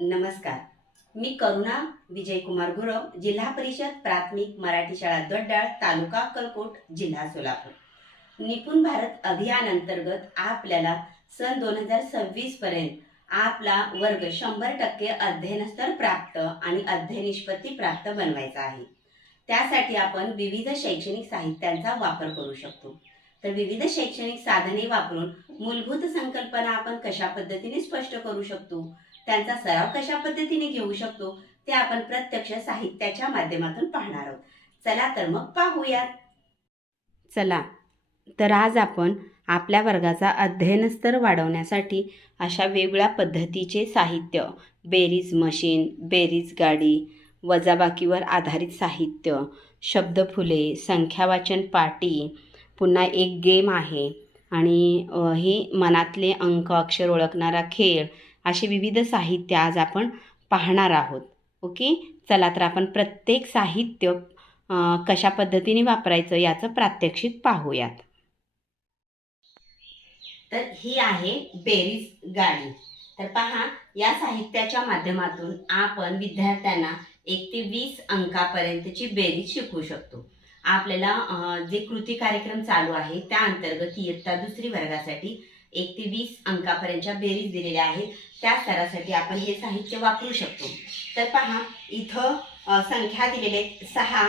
नमस्कार. मी करुणा विजयकुमार गुरव जिल्हा परिषद प्राथमिक मराठी शाळा दड्डाळ तालुका अक्कलकोट जिल्हा सोलापूर. निपुण भारत अभियान अंतर्गत आपल्याला सन दोन हजार सव्वीस पर्यंत आपला वर्ग शंभर टक्के अध्ययनस्तर प्राप्त आणि अध्ययन निष्पत्ती प्राप्त बनवायचा आहे. त्यासाठी आपण विविध शैक्षणिक साहित्यांचा वापर करू शकतो. तर विविध शैक्षणिक साधने वापरून मूलभूत संकल्पना आपण कशा पद्धतीने स्पष्ट करू शकतो? त्यांचा सराव कशा पद्धतीने घेऊ शकतो ते आपण प्रत्यक्ष साहित्याच्या माध्यमातून पाहणार आहोत. चला तर मग पाहूयात. चला. तर आज आपण आपल्या वर्गाचा अध्ययन स्तर वाढवण्यासाठी अशा वेगवेगळ्या पद्धतीचे साहित्य बेरीज मशीन बेरीज गाडी वजाबाकीवर आधारित साहित्य शब्दफुले संख्यावाचन पाटी पुन्हा एक गेम आहे. आणि हे मनातले अंक अक्षर ओळखणारा खेळ असे विविध साहित्य आज आपण पाहणार आहोत. ओके? चला तर आपण प्रत्येक साहित्य कशा पद्धतीने वापरायचं याचं प्रात्यक्षिक पाहूयात. तर ही आहे बेरीज गाडी. तर पहा या साहित्याच्या माध्यमातून आपण विद्यार्थ्यांना एक ते वीस अंकापर्यंतची बेरीज शिकवू शकतो. आपल्याला जे कृती कार्यक्रम चालू आहे त्या अंतर्गत इयत्ता दुसरी वर्गासाठी एक ते वीस अंकापर्यंतच्या बेरीज दिलेल्या आहेत. त्या स्तरासाठी आपण हे साहित्य वापरू शकतो. तर पहा इथं संख्या दिलेले आहेत सहा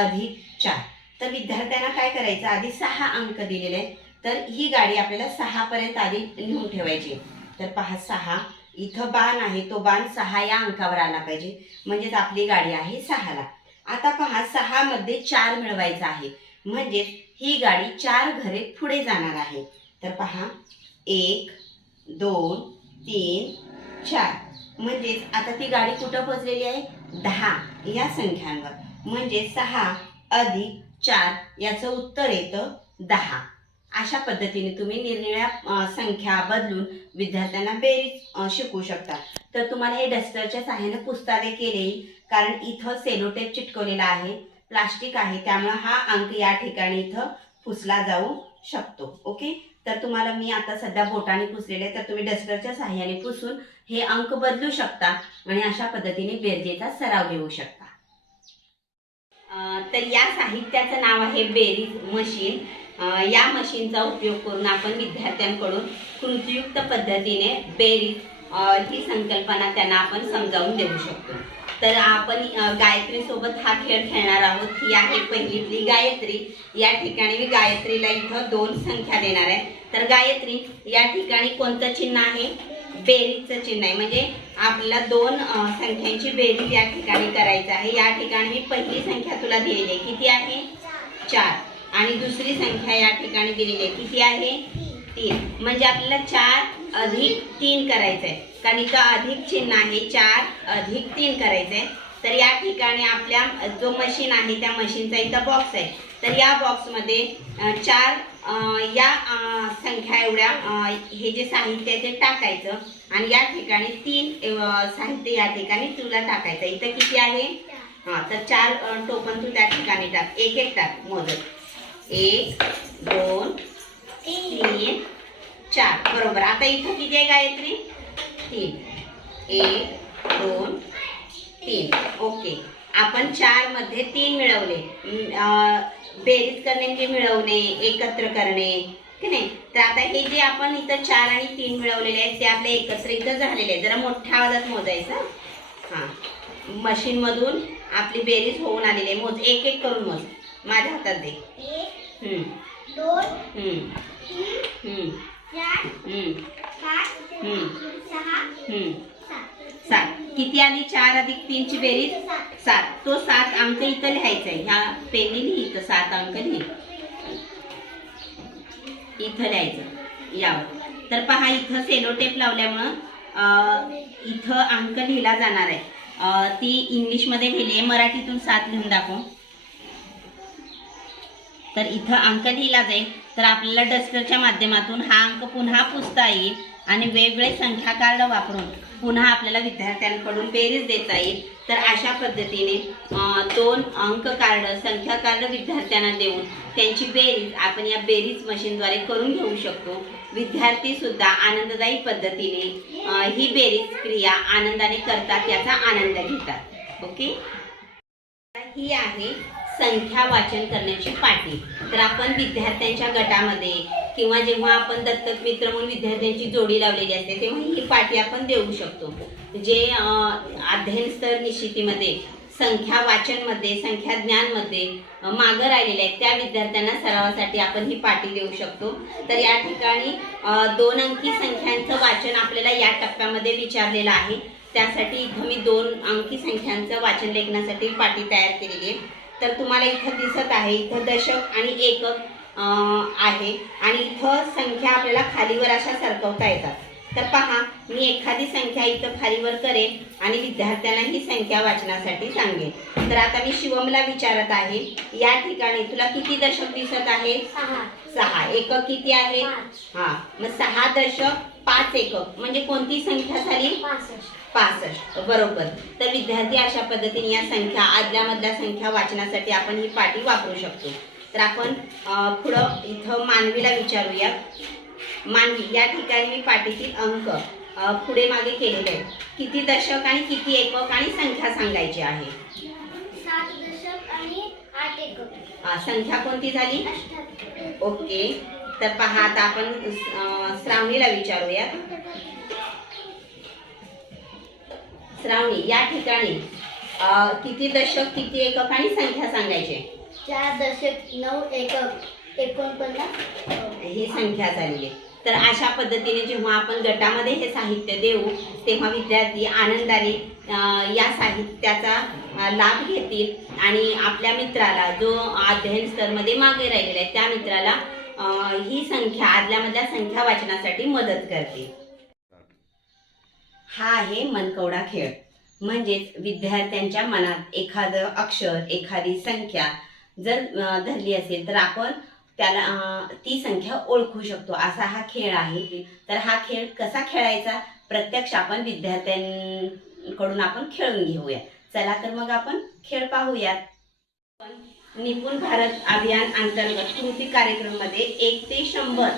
अधिक चार. तर विद्यार्थ्यांना काय करायचं? आधी सहा अंक दिलेले आहेत. तर ही गाडी आपल्याला सहापर्यंत आधी नेऊन ठेवायची तर पहा सहा. इथं बाण आहे तो बाण सहा या अंकावर आला पाहिजे. म्हणजेच आपली गाडी आहे सहाला. आता पहा सहा मध्ये चार मिळवायचा आहे. म्हणजेच ही गाडी चार घरे पुढे जाणार आहे. तर पहा एक दोन तीन चार. म्हणजेच आता ती गाडी कुठं पोचलेली आहे? दहा या संख्यांवर. म्हणजे सहा अधिक चार याचं उत्तर येतं दहा. अशा पद्धतीने तुम्ही निरनिळ्या संख्या बदलून विद्यार्थ्यांना बेरीज शिकवू शकता. तर तुम्हाला हे डस्टरच्या सहाय्याने पुस्तारे केले येईल कारण इथं सेलोटेप चिटकवलेला आहे प्लास्टिक आहे त्यामुळे हा अंक या ठिकाणी इथं पुसला जाऊ शकतो. ओके? तर तुम्हाला मी आता सध्या बोटाने पुसलेले तर तुम्ही डस्टरच्या सहाय्याने पुसून हे अंक बदलू शकता आणि अशा पद्धतीने बेरजेचा सराव घेऊ शकता. तर या साहित्याचं नाव आहे बेरीज मशीन. या मशीनचा उपयोग करून आपण विद्यार्थ्यांकडून कृतीयुक्त पद्धतीने बेरीज ही संकल्पना त्यांना आपण समजावून देऊ शकतो. तर आपण गायत्री सोबत हा खेळ खेळणार आहोत. ही आहे पहिलीतली गायत्री. या ठिकाणी मी गायत्रीला इथं दोन संख्या देणार आहे. तर गायत्री या ठिकाणी कोणतं चिन्ह आहे? बेरीजचं चिन्ह आहे. म्हणजे आपल्याला दोन संख्यांची बेरीज या ठिकाणी करायचं आहे. या ठिकाणी मी पहिली संख्या तुला दिलेली आहे. किती आहे? चार. आणि दुसरी संख्या या ठिकाणी दिलेली आहे. किती आहे? तीन. म्हणजे आपल्याला चार अधिक तीन करायचं आहे कारण इथं अधिक चिन्ह आहे चार अधिक तीन करायचं आहे तर या ठिकाणी आपल्या जो मशीन आहे त्या मशीनचा इथं बॉक्स आहे. तर या बॉक्समध्ये चार या संख्या एवढ्या हे जे साहित्य आहे ते टाकायचं. आणि या ठिकाणी तीन साहित्य या ठिकाणी तुला टाकायचं. इथं किती आहे? हा तर चार अं, टोपण तू त्या ठिकाणी टाक. एक एक टाक मोजत एक दोन तीन चार. बरोबर. आता इथं किती आहे गायत्री? तीन. एक दोन तीन. ओके. आपण चारमध्ये तीन मिळवले. बेरीज करणे म्हणजे मिळवणे एकत्र करणे की नाही? तर आता हे जे आपण इथं चार आणि तीन मिळवलेले आहेत ते आपले एकत्र इथं झालेले आहेत. जरा मोठ्या आवाजात मोजायचं. हां. मशीन मधून आपली बेरीज होऊन आलेली आहे. मोज एक एक करून मोज. माझ्या हातात दे. दोन सात. किती आली? चार अधिक तीनची बेरीज? सात. तो सात अंक इथं लिहायचा आहे. ह्या पेनने लिही इथं सात अंक लिही. इथं लिहायचं. यावर. तर पहा इथं सेलोटेप लावल्यामुळं इथं अंक लिहिला जाणार आहे. ती इंग्लिशमध्ये लिहिली आहे. मराठीतून सात लिहून दाखव. तर इथं अंक लिहिला जाईल. तर आपल्याला डस्टरच्या माध्यमातून हा अंक पुन्हा पुसता येईल आणि वेगवेगळे संख्या कार्ड वापरून पुन्हा आपल्याला विद्यार्थ्यांकडून बेरीज देता येईल. तर अशा पद्धतीने दोन अंक कार्ड संख्या कार्ड विद्यार्थ्यांना देऊन त्यांची बेरीज आपण या बेरीज मशीनद्वारे करून घेऊ शकतो. विद्यार्थीसुद्धा आनंददायी पद्धतीने ही बेरीज क्रिया आनंदाने करतात याचा आनंद घेतात. ओके? ही आहे संख्या वाचन करण्याची पाटी. तर आपण विद्यार्थ्यांच्या गटामध्ये किंवा जेव्हा आपण दत्तक मित्र म्हणून विद्यार्थ्यांची जोडी लावलेली असते तेव्हा ही पाटी आपण देऊ शकतो. जे अध्ययन स्तर निश्चितीमध्ये संख्या वाचनमध्ये संख्या ज्ञानमध्ये मागं राहिलेले आहेत त्या विद्यार्थ्यांना सरावासाठी आपण ही पाटी देऊ शकतो. तर या ठिकाणी दोन अंकी संख्यांचं वाचन आपल्याला या टप्प्यामध्ये विचारलेलं आहे. त्यासाठी इथं मी दोन अंकी संख्यांचं वाचन लेखनासाठी पाटी तयार केलेली आहे. तर तुम्हाला इथं दिसत आहे इथं दशक आणि एकक आहे. आणि इथं संख्या आपल्याला खालीवर अशा सरकवता येतात. तर पहा मी एखादी संख्या इथं खालीवर करेन आणि विद्यार्थ्यांना ही संख्या वाचनासाठी सांगेन. तर आता मी शिवमला विचारत आहे या ठिकाणी तुला किती दशक दिसत आहे? सहा. एकक किती आहे? हा. मग सहा दशक पाच एकक. म्हणजे कोणती संख्या झाली? पासष्ट. बरोबर. तर विद्यार्थी अशा पद्धतीने या संख्या आदल्यामधल्या संख्या वाचण्यासाठी आपण ही पाटी वापरू शकतो. तर आपण पुढं इथं मानवीला विचारूया. मानवी या ठिकाणी मी पाटीतील अंक पुढे मागे केलेले आहेत. किती दशक आणि किती एकक आणि संख्या सांगायची आहे? संख्या कोणती झाली? ओके. तर पहा आता आपण श्रावणीला विचारूया. श्रावणी या ठिकाणी किती दशक किती एकक आणि संख्या सांगायची? चार दशक नऊ एकक एकोणपन्नास. ही संख्या आहे. तर अशा पद्धतीने जेव्हा आपण गटामध्ये हे साहित्य देऊ तेव्हा विद्यार्थी आनंदाने या साहित्याचा लाभ घेतील आणि आपल्या मित्राला जो अध्ययन स्तरमध्ये मागे राहिलेला आहे त्या मित्राला ही संख्या आदल्यामधल्या संख्या वाचनासाठी मदत करते. हा आहे मनकवडा खेळ. म्हणजेच विद्यार्थ्यांच्या मनात एखादं अक्षर एखादी संख्या जर धरली असेल तर आपण त्याला ती संख्या ओळखू शकतो. असा हा खेळ आहे. तर हा खेळ कसा खेळायचा? प्रत्यक्ष आपण विद्यार्थ्यांकडून आपण खेळून घेऊया. चला तर मग आपण खेळ पाहूयात. निपुण भारत अभियान अंतर्गत कृती कार्यक्रममध्ये एक ते शंभर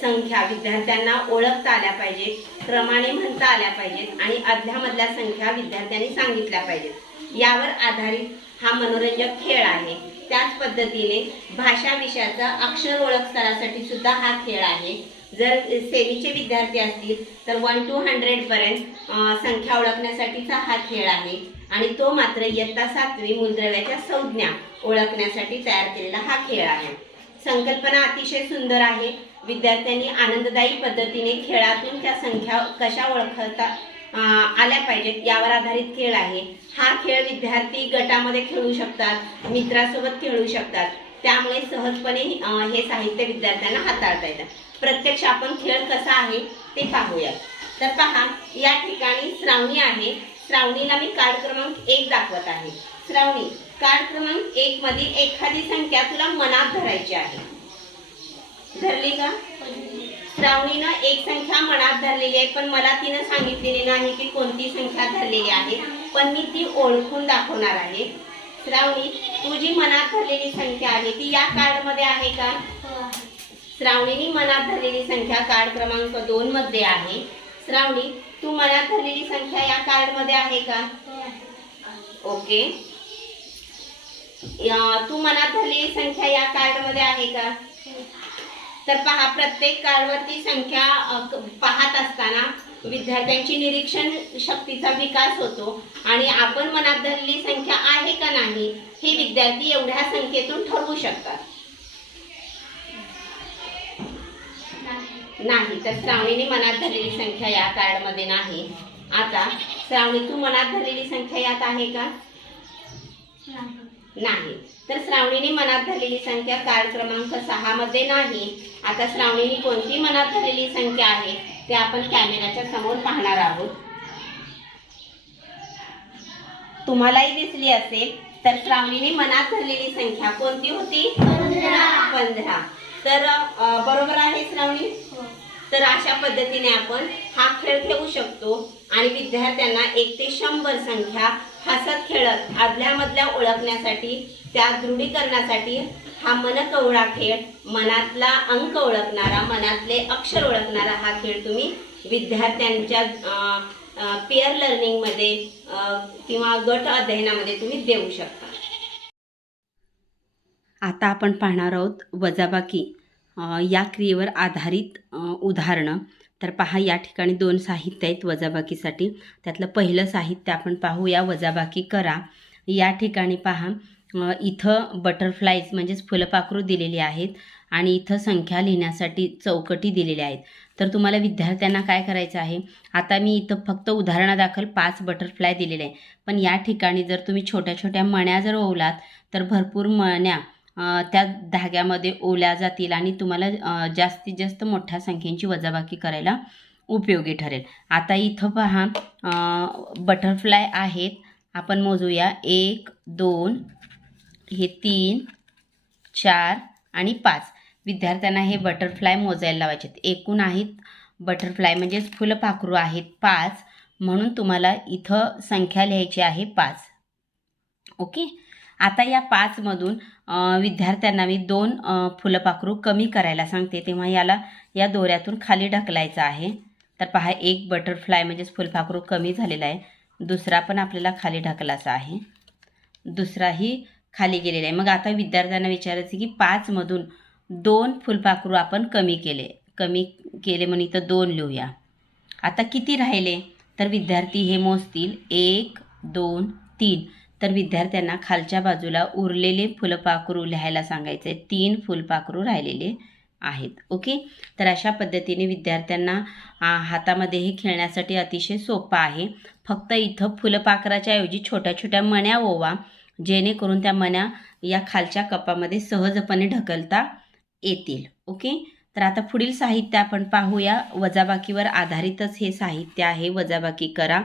संख्या विद्यार्थ्यांना ओळखता आल्या पाहिजेत क्रमाने म्हणता आल्या पाहिजेत आणि अध्यामधल्या संख्या विद्यार्थ्यांनी सांगितल्या पाहिजेत. यावर आधारित हा मनोरंजक खेळ आहे. त्याच पद्धतीने भाषा विषयाचा अक्षर ओळख स्तरासाठी सुद्धा हा खेळ आहे. जर सेमीचे विद्यार्थी असतील तर वन टू हंड्रेड पर्यंत संख्या ओळखण्यासाठीचा हा खेळ आहे. आणि तो मात्र इयत्ता सातवी मूलद्रव्याच्या संज्ञा ओळखण्यासाठी तयार केलेला हा खेळ आहे. संकल्पना अतिशय सुंदर आहे. विद्यार्थ्यांनी आनंददायी पद्धतीने खेळातून त्या संख्या कशा ओळखता आल्या पाहिजेत यावर आधारित खेळ आहे. हा खेळ विद्यार्थी गटामध्ये खेळू शकतात मित्रासोबत खेळू शकतात. त्यामुळे सहजपणे हे साहित्य विद्यार्थ्यांना हाताळता येतं. प्रत्यक्ष आपण खेळ कसा आहे ते पाहूयात. तर पहा या ठिकाणी श्रावणी आहे. श्रावणीला मी कार्ड क्रमांक एक दाखवत आहे. श्रावणी कार्ड क्रमांक एक मधील एखादी संख्या तुला मनात धरायची आहे. धरली का? श्रावणीनं एक संख्या मनात धरलेली आहे पण मला तिनं सांगितलेली नाही की कोणती संख्या धरलेली आहे पण मी ती ओळखून दाखवणार आहे. श्रावणी तू जी मनात धरलेली संख्या आहे ती या कार्डमध्ये आहे का? श्रावणीनी मनात धरलेली संख्या कार्ड क्रमांक दोन मध्ये आहे. श्रावणी तू मनात धरलेली संख्या या कार्डमध्ये आहे का? ओके या- तू मनात धरलेली संख्या या कार्डमध्ये आहे का? तर पहा प्रत्येक कार्डवरती संख्या पाहत असताना विद्यार्थ्यांची निरीक्षण शक्तीचा विकास होतो. आणि आपण मनात धरलेली संख्या आहे का नाही हे विद्यार्थी एवढ्या संख्येतून ठरवू शकतात. नाही तर श्रावणीने मनात धरलेली संख्या या कार्डमध्ये नाही. आता श्रावणी तू मनात धरलेली संख्या यात आहे का? नाही. तर श्रावणीने मनात धरलेली संख्या कार्ड क्रमांक सहा मध्ये नाही. आता श्रावणीने कोणती मनात धरलेली संख्या आहे ते आपण कॅमेऱ्याच्या समोर पाहणार आहोत. तुम्हालाही दिसली असेल तर श्रावणीने मनात धरलेली संख्या कोणती होती? पंधरा. तर बरोबर आहे श्रावणी? तर अशा पद्धतीने आपण हा खेळ खेळू शकतो. आणि विद्यार्थ्यांना एक ते शंभर संख्या हसत खेळत आदल्यामधल्या ओळखण्यासाठी त्या दृढीकरणासाठी हा मन कवळा खेळ मनातला अंक ओळखणारा मनातले अक्षर ओळखणारा हा खेळ तुम्ही विद्यार्थ्यांच्या पेअर लर्निंगमध्ये किंवा गट अध्ययनामध्ये तुम्ही देऊ शकता. आता आपण पाहणार आहोत वजाबाकी. या क्रियेवर आधारित उदाहरणं. तर पहा या ठिकाणी दोन साहित्य आहेत वजाबाकीसाठी. त्यातलं पहिलं साहित्य आपण पाहूया वजाबाकी करा. या ठिकाणी पहा इथं बटरफ्लाईज म्हणजेच फुलपाखरू दिलेली आहेत आणि इथं संख्या लिहिण्यासाठी चौकटी दिलेल्या आहेत. तर तुम्हाला विद्यार्थ्यांना काय करायचं आहे? आता मी इथं फक्त उदाहरणादाखल पाच बटरफ्लाय दिलेले आहे पण या ठिकाणी जर तुम्ही छोट्या छोट्या मण्या जर ओवलात तर भरपूर मण्या त्या धाग्यामध्ये ओल्या जातील आणि तुम्हाला जास्तीत जास्त मोठ्या संख्येची वजाबाकी करायला उपयोगी ठरेल. आता इथं पहा बटरफ्लाय आहेत. आपण मोजूया. एक दोन हे तीन चार आणि पाच. विद्यार्थ्यांना हे बटरफ्लाय मोजायला लावायचे आहेत. एकूण आहेत बटरफ्लाय म्हणजेच फुलपाखरू आहेत पाच. म्हणून तुम्हाला इथं संख्या लिहायची आहे पाच. ओके? आता या पाचमधून विद्यार्थ्यांना मी दोन फुलपाखरू कमी करायला सांगते. तेव्हा याला या दोऱ्यातून खाली ढकलायचं आहे. तर पहा एक बटरफ्लाय म्हणजेच फुलपाखरू कमी झालेला आहे. दुसरा पण आपल्याला खाली ढकलायचा आहे. दुसराही खाली गेलेला आहे. मग आता विद्यार्थ्यांना विचारायचं की पाचमधून दोन फुलपाखरू आपण कमी केले. कमी केले म्हणून इथं दोन लिहूया. आता किती राहिले? तर विद्यार्थी हे मोजतील. एक दोन तीन. तर विद्यार्थ्यांना खालच्या बाजूला उरलेले फुलपाखरू लिहायला सांगायचे. तीन फुलपाखरू राहिलेले आहेत. ओके? तर अशा पद्धतीने विद्यार्थ्यांना हातामध्ये हे खेळण्यासाठी अतिशय सोपं आहे. फक्त इथं फुलपाखराच्या ऐवजी छोट्या छोट्या मण्या ओवा जेणेकरून त्या मण्या या खालच्या कपामध्ये सहजपणे ढकलता येतील. ओके? तर आता पुढील साहित्य आपण पाहूया. वजाबाकीवर आधारितच हे साहित्य आहे. वजाबाकी करा.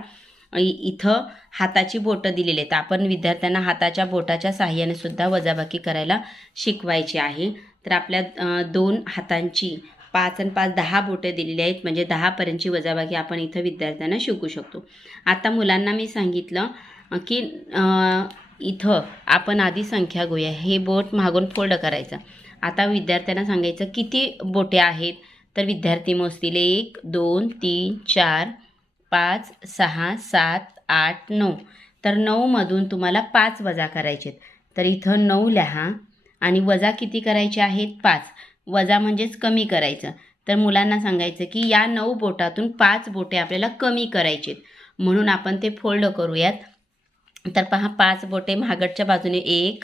इथं हाताची बोटं दिलेली आहेत. आपण विद्यार्थ्यांना हाताच्या बोटाच्या साह्याने सुद्धा वजाबाकी करायला शिकवायची आहे. तर आपल्या दोन हातांची पाच आणि पाच दहा बोटं दिलेली आहेत. म्हणजे दहापर्यंतची वजाबाकी आपण इथं विद्यार्थ्यांना शिकू शकतो. आता मुलांना मी सांगितलं की इथं आपण आधी संख्या घेऊया. हे बोट मागून फोल्ड करायचं. आता विद्यार्थ्यांना सांगायचं किती बोटे आहेत? तर विद्यार्थी मोजतील एक दोन तीन चार पाच सहा सात आठ नऊ. तर नऊमधून तुम्हाला पाच वजा करायचे तर इथं नऊ लिहा आणि वजा किती करायचे आहेत? पाच. वजा म्हणजेच कमी करायचं. तर मुलांना सांगायचं की या नऊ बोटातून पाच बोटे आपल्याला कमी करायचे म्हणून आपण ते फोल्ड करूयात. तर पहा पाच बोटे महागडच्या बाजूने एक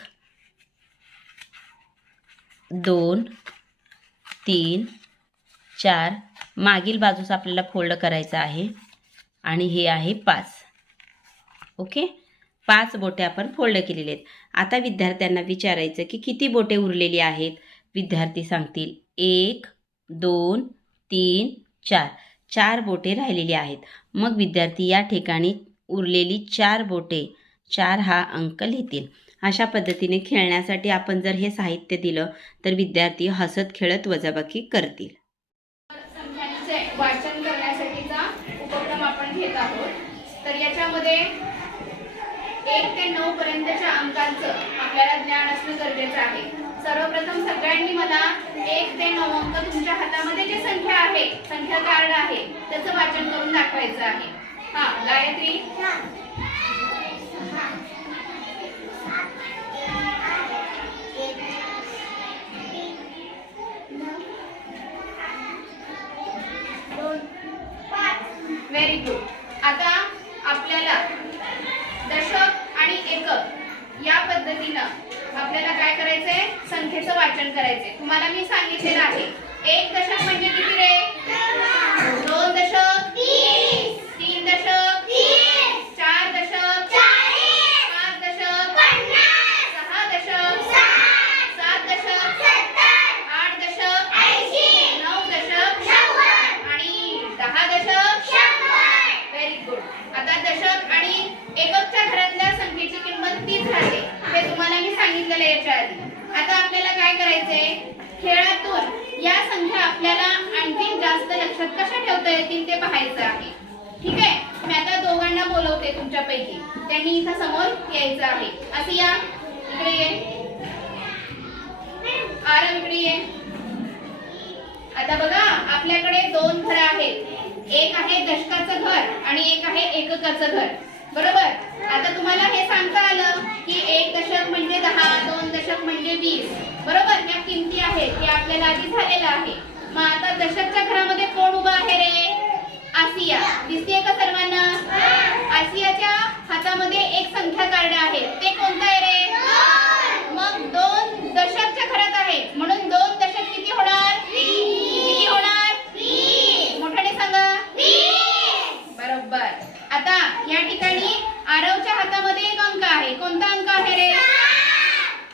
दोन तीन चार. मागील बाजूस आपल्याला फोल्ड करायचं आहे. आणि हे आहे पाच. ओके? पाच बोटे आपण फोल्ड केलेले आहेत. आता विद्यार्थ्यांना विचारायचं की किती बोटे उरलेली आहेत? विद्यार्थी सांगतील एक दोन तीन चार. चार बोटे राहिलेली आहेत. मग विद्यार्थी या ठिकाणी उरलेली चार बोटे चार हा अंक लिहितील. अशा पद्धतीने खेळण्यासाठी आपण जर हे साहित्य दिलं तर विद्यार्थी हसत खेळत वजाबाकी करतील संख्यांचे वाचन करण्यासाठीचा उपक्रम आपण घेत आहोत एक ते नऊ पर्यंतच्या अंकांचं आपल्याला ज्ञान असणं गरजेचं आहे. सर्वप्रथम सगळ्यांनी मला एक ते नऊ अंक तुमच्या हातामध्ये जे संख्या आहे संख्या कार्ड आहे त्याचं वाचन करून दाखवायचं आहे. हा गायत्री? आपल्याला काय करायचंय? संख्येचं वाचन करायचंय. तुम्हाला मी सांगितलेलं आहे. एक दशक म्हणजे किती रे? दोन दशक तीन दशक चार दशक पाच दशक सहा दशक सात दशक आठ दशक नऊ दशक आणि दहा दशक व्हेरी गुड आता दशक आणि एककच्या घरातल्या संख्येची किंमत तीच राहते हे तुम्हाला मी सांगितलेलं आहे याच्या आधी आता आपल्याला काय करायचंय खेळातून या संख्या आपल्याला आणखी जास्त लक्षात कशा ठेवता येतील ते पाहायचं आहे ठीक आहे मी आता दोघांना सर्वांना बोलवते तुमच्यापैकी त्यांनी इथं समोर यायचं आहे असं या इकडे ये आरव इकडे ये आता बघा आपल्याकडे दोन घर आहेत एक आहे दशकाचं घर आणि एक आहे एककाचं घर बरोबर आता तुम्हाला हे सांगता आलं की एक दशक म्हणजे दहा दोन दशक म्हणजे वीस. बरोबर? या किमती आहेत हे आपल्याला आधी झालेलं आहे. मग आता दशकच्या घरामध्ये कोण उभा आहे रे? आसिया. दिसतेय का सर्वांना? आसियाच्या हातामध्ये एक संख्या कार्ड आहे. ते कोणतं आहे रे? मग दोन दशकच्या घरात आहे. म्हणून दोन दशक किती होणार? किती होणार? मोठ्याने सांगा. बरोबर. आता या ठिकाणी आरवच्या हातामध्ये एक अंक आहे. कोणता अंक आहे रे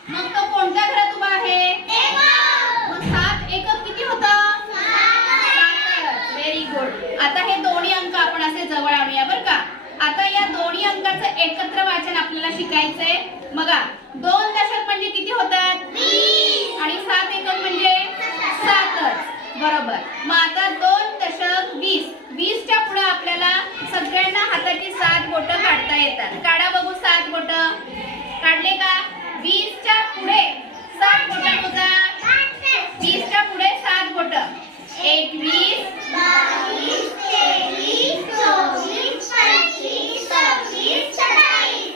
मग तो कोणत्या घरात उभा आहे मग सात एकक किती होतं व्हेरी गुड आता हे दोन्ही अंक आपण असे जवळ आणूया बरं का आता या पुस्तकाचं एकत्र वाचन आपल्याला शिकायचंय बघा दोन दशक म्हणजे किती होतात आणि सात एकक म्हणजे सातच बरोबर मग आता दोन दशक वीस वीसच्या पुढे आपल्याला सगळ्यांना हाताची सात बोटं काढता येतात काढा बघू सात बोटं काढले का वीसच्या पुढे सात बोटं मोजा वीसच्या पुढे सात बोटं एकवीस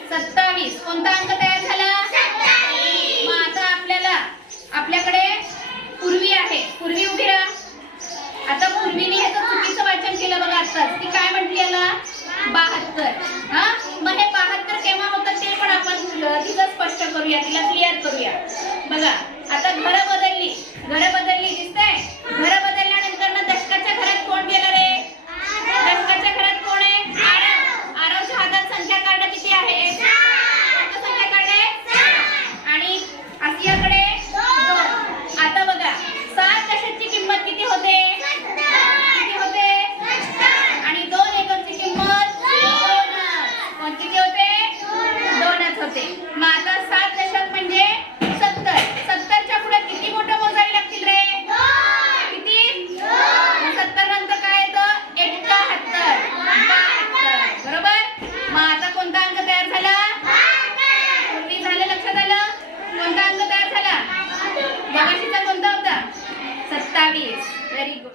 सत्तावीस कोणता अंक तयार झाला मग आता आपल्याला आपल्याकडे पूर्वी आहे पूर्वी उभी राहा आता पूर्वीने ह्याचं चुकीचं वाचन केलं बघा आत्ताच ती काय म्हटली याला बहात्तर हा मग हे बहात्तर केव्हा होतं ते पण आपण तिथं स्पष्ट करूया तिला क्लिअर करूया. बघा आता घरं बदलली घरं बदलली दिसतंय घरं बदलल्यानंतर ना दशकाच्या घरात कोण गेलं रे दशकाच्या घरात कोण आहे आरव आरवच्या हातात संख्या कार्ड किती आहे कोणतं संख्या कार्ड आहे आणि आसियाकडे दोन आता बघा सात दशकची किंमत किती होते किती होते आणि दोन एकरची किंमत दोनच कोण किती होते दोनच होते मग आता सात दशक म्हणजे सत्तर सत्तरच्या पुढे किती मोठं मोजावी लागतील रे किती सत्तर नंतर काय येतं एकाहत्तर बहात्तर बरोबर मग आता कोणता अंक तयार झाला पूर्वी झालं लक्षात आलं कोणता अंक तयार झाला मगाशीचा कोणता होता सत्तावीस व्हेरी गुड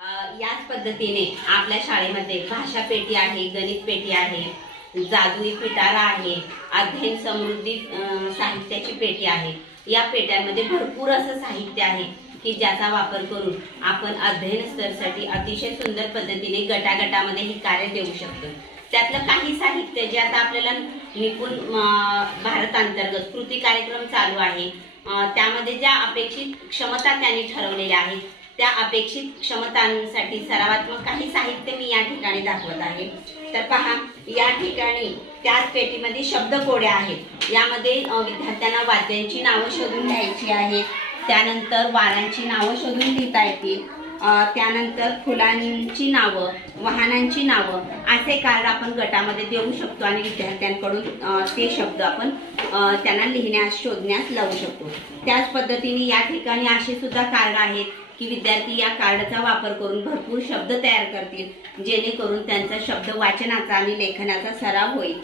अ, याच पद्धतीने आपल्या शाळेमध्ये भाषा पेटी आहे गणित पेटी आहे जादुई पिटारा आहे अध्ययन समृद्धी साहित्याची पेटी आहे. या पेट्यांमध्ये भरपूर असं साहित्य आहे की ज्याचा वापर करून आपण अध्ययन स्तरसाठी अतिशय सुंदर पद्धतीने गटागटामध्ये हे कार्य देऊ शकतो. त्यातलं काही साहित्य जे आता आपल्याला निपुण भारतांतर्गत भारत अंतर्गत कृती कार्यक्रम चालू आहे त्यामध्ये ज्या अपेक्षित क्षमता त्यांनी ठरवलेल्या आहेत त्या अपेक्षित क्षमतांसाठी सरावात्मक काही साहित्य मी या ठिकाणी दाखवत आहे. तर पहा या ठिकाणी त्याच पेटीमध्ये शब्दकोड्या आहेत. यामध्ये विद्यार्थ्यांना वाद्यांची नावं शोधून घ्यायची आहेत. त्यानंतर वारांची नावं शोधून लिहिता येतील. त्यानंतर फुलांची नावं वाहनांची नावं असे कार्ड आपण गटामध्ये देऊ शकतो आणि विद्यार्थ्यांकडून ते शब्द आपण त्यांना लिहिण्यास शोधण्यास लावू शकतो. त्याच पद्धतीने या ठिकाणी असे सुद्धा कार्ड आहेत. की विद्यार्थी या कार्डचा वापर करून भरपूर शब्द तयार करतील जेणेकरून त्यांचा शब्द वाचनाचा आणि लेखनाचा सराव होईल.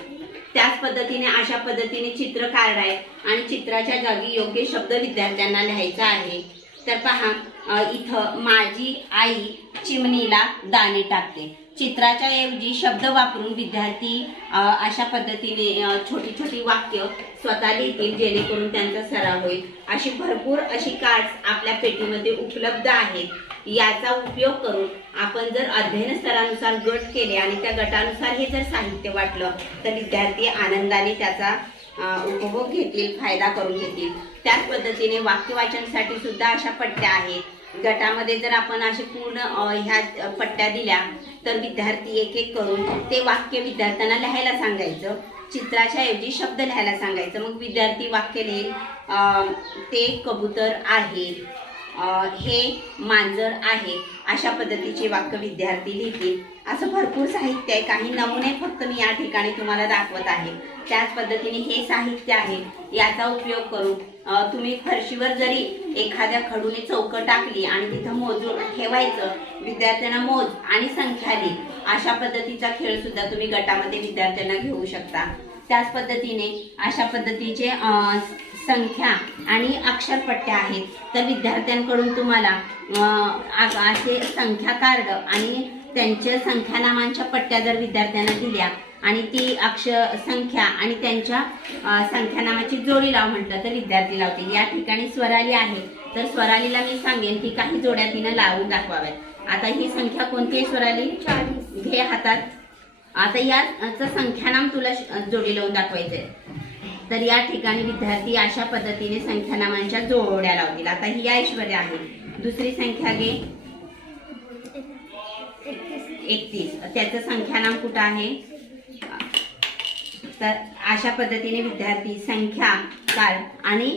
त्याच पद्धतीने अशा पद्धतीने चित्र कार्ड आहे आणि चित्राच्या जागी योग्य शब्द विद्यार्थ्यांना लिहायचा आहे. तर पहा इथं माझी आई चिमणीला दाणे टाकते. चित्राच्या ऐवजी शब्द वापरून विद्यार्थी अशा पद्धतीने छोटी छोटी वाक्य स्वतः लिहितील जेणेकरून त्यांचा सराव होईल. अशी भरपूर अशी कार्ड्स आपल्या पेटीमध्ये उपलब्ध आहेत. याचा उपयोग करून आपण जर अध्ययन स्तरानुसार गट केले आणि त्या गटानुसार हे जर साहित्य वाटलं तर विद्यार्थी आनंदाने त्याचा उपभोग घेतील फायदा करून घेतील. त्याच पद्धतीने वाक्यवाचनसाठी सुद्धा अशा पट्ट्या आहेत. गटामध्ये जर आपण असे पूर्ण ह्या पट्ट्या दिल्या तर विद्यार्थी एक एक करून ते वाक्य विद्यार्थ्यांना लिहायला सांगायचं. चित्राच्या ऐवजी शब्द लिहायला सांगायचं. मग विद्यार्थी वाक्य लिहिल ते कबूतर आहे. हे मांजर आहे. अशा पद्धतीचे वाक्य विद्यार्थी लिहितील. असं भरपूर साहित्य आहे. काही नमुने फक्त मी या ठिकाणी तुम्हाला दाखवत आहे. त्याच पद्धतीने हे साहित्य आहे. याचा उपयोग करून तुम्ही फरशीवर जरी एखाद्या खडूने चौकं टाकली आणि तिथं मोजून ठेवायचं विद्यार्थ्यांना मोज आणि संख्या लिही अशा पद्धतीचा खेळ सुद्धा तुम्ही गटामध्ये विद्यार्थ्यांना घेऊ शकता. त्याच पद्धतीने अशा पद्धतीचे संख्या आणि अक्षरपट्ट्या आहेत. तर विद्यार्थ्यांकडून तुम्हाला असे संख्या कार्ड आणि त्यांच्या संख्यानामांच्या पट्ट्या जर विद्यार्थ्यांना दिल्या आणि ती अक्षर संख्या आणि त्यांच्या संख्यानामाची जोडी लाव म्हटलं तर विद्यार्थी लावतील. या ठिकाणी स्वराली आहे. तर स्वरालीला मी सांगेन की काही जोड्या तिनं लावून दाखवाव्यात. आता ही संख्या कोणती आहे स्वराली? घे हातात. आता याचं संख्यानाम तुला जोडी लावून दाखवायचंय. तर या ठिकाणी विद्यार्थी अशा पद्धतीने संख्यानामांच्या जोड्या लावतील. आता ही ऐश्वर्या आहे. दुसरी संख्या घे. एकतीस. त्याचं संख्यानाम कुठं आहे? तर अशा पद्धतीने विद्यार्थी संख्या काळ आणि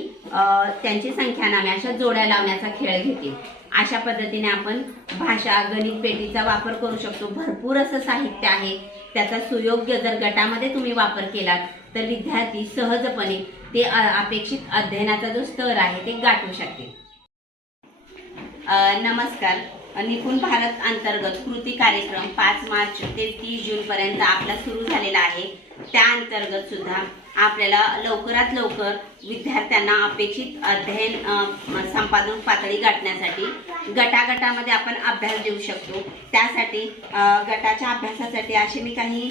त्यांची संख्यानामे अशा जोड्या लावण्याचा खेळ घेतील. अशा पद्धतीने आपण भाषा गणित पेटीचा वापर करू शकतो. भरपूर असं साहित्य आहे. त्याचा सुयोग्य जर गटामध्ये तुम्ही वापर केलात तर विद्यार्थी सहजपणे ते अपेक्षित अध्ययनाचा जो स्तर आहे ते गाठू शकतील नमस्कार. निपुण भारत अंतर्गत कृती कार्यक्रम पाच मार्च ते तीस जून पर्यंत आपला सुरू झालेला आहे. त्या अंतर्गत सुद्धा आपल्याला लवकरात लवकर विद्यार्थ्यांना अपेक्षित अध्ययन संपादन पातळी गाठण्यासाठी गटागटामध्ये आपण अभ्यास देऊ शकतो. त्यासाठी गटाच्या अभ्यासासाठी असे मी काही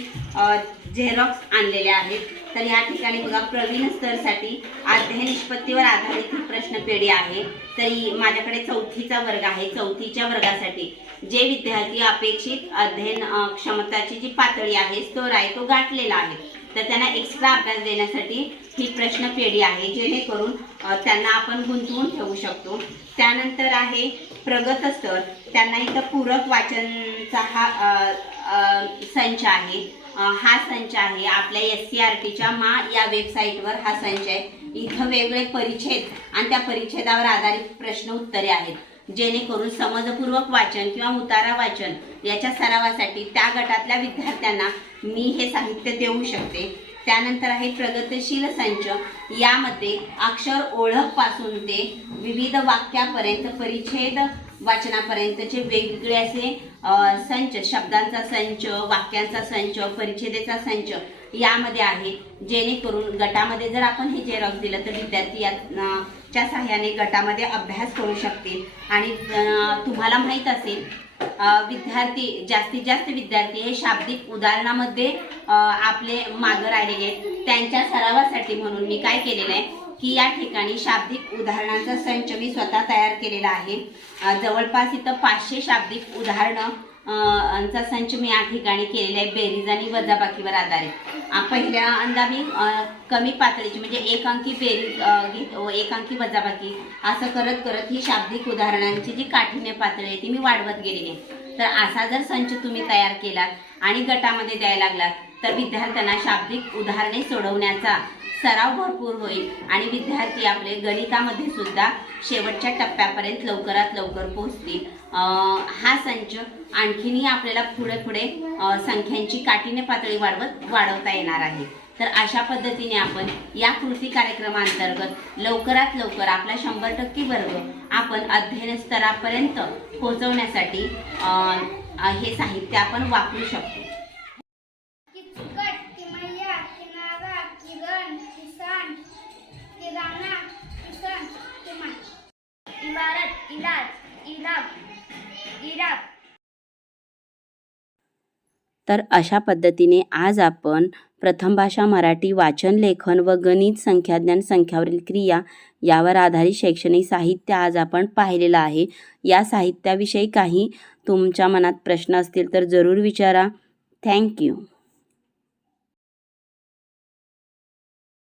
झेरॉक्स आणलेले आहेत. तर या ठिकाणी बघा प्रवीण स्तरसाठी अध्ययन निष्पत्तीवर आधारित ही प्रश्नपेढी आहे. तरी माझ्याकडे चौथीचा वर्ग आहे. चौथीच्या वर्गासाठी जे विद्यार्थी अपेक्षित अध्ययन क्षमताची जी पातळी आहे स्तर आहे तो गाठलेला आहे. तर त्यांना एक्स्ट्रा अभ्यास देण्यासाठी ही प्रश्नपेढी आहे जेणेकरून त्यांना आपण गुंतवून ठेवू शकतो. त्यानंतर आहे प्रगत स्तर. त्यांना इथं पूरक वाचनचा हा संच आहे. हा संच आहे. आपल्या एस सी आर टीच्या मा या वेबसाईटवर हा संच आहे. इथं वेगवेगळे परिच्छेद आणि त्या परिच्छेदावर आधारित प्रश्न उत्तरे आहेत. जेणेकरून समजपूर्वक वाचन किंवा उतारा वाचन याच्या सरावासाठी त्या गटातल्या विद्यार्थ्यांना मी हे साहित्य देऊ शकते. त्यानंतर आहे प्रगतशील संच. यामध्ये अक्षर ओळखपासून ते विविध वाक्यापर्यंत परिच्छेद वाचनापर्यंतचे वेगवेगळे असे संच शब्दांचा संच वाक्यांचा संच परिच्छेदेचा संच यामध्ये आहे जेणेकरून गटामध्ये जर आपण हे जेरॉक्स दिलं तर विद्यार्थी याच्या च्या सहाय्याने गटामध्ये अभ्यास करू शकतील. आणि तुम्हाला माहीत असेल विद्यार्थी जास्तीत जास्त विद्यार्थी हे शाब्दिक उदाहरणामध्ये आपले मागं राहिलेले आहेत. त्यांच्या सरावासाठी म्हणून मी काय केलेलं आहे की या ठिकाणी शाब्दिक उदाहरणांचा संच मी स्वतः तयार केलेला आहे. जवळपास इथं पाचशे शाब्दिक उदाहरणं चा संच मी या ठिकाणी केलेला आहे बेरीज आणि वजाबाकीवर आधारित. पहिल्या अंदा मी कमी पातळीची म्हणजे एक अंकी बेरीज घेत एक अंकी वजाबाकी असं करत करत ही शाब्दिक उदाहरणांची जी काठिण्य पातळी आहे ती मी वाढवत गेलेली आहे. तर असा जर संच तुम्ही तयार केलात आणि गटामध्ये द्यायला लागलात तर विद्यार्थ्यांना शाब्दिक उदाहरणे सोडवण्याचा सराव भरपूर होईल. आणि विद्यार्थी आपले गणितामध्ये सुद्धा शेवटच्या टप्प्यापर्यंत लवकरात लवकर पोहोचतील. हा संच आणखीनही आपल्याला पुढे पुढे संख्यांची काठीने पातळी वाढवत वाढवता येणार आहे. तर अशा पद्धतीने आपण या कृती कार्यक्रमांतर्गत लवकरात लवकर आपला शंभर टक्के वर्ग आपण अध्ययन स्तरापर्यंत पोहोचवण्यासाठी हे साहित्य आपण वापरू शकतो. इमारत इलाज इनाम इराब. तर अशा पद्धतीने आज आपण प्रथम भाषा मराठी वाचन लेखन व गणित संख्याज्ञान संख्यावरील क्रिया यावर आधारित शैक्षणिक साहित्य आज आपण पाहिलेलं आहे. या साहित्याविषयी काही तुमच्या मनात प्रश्न असतील तर जरूर विचारा. थँक्यू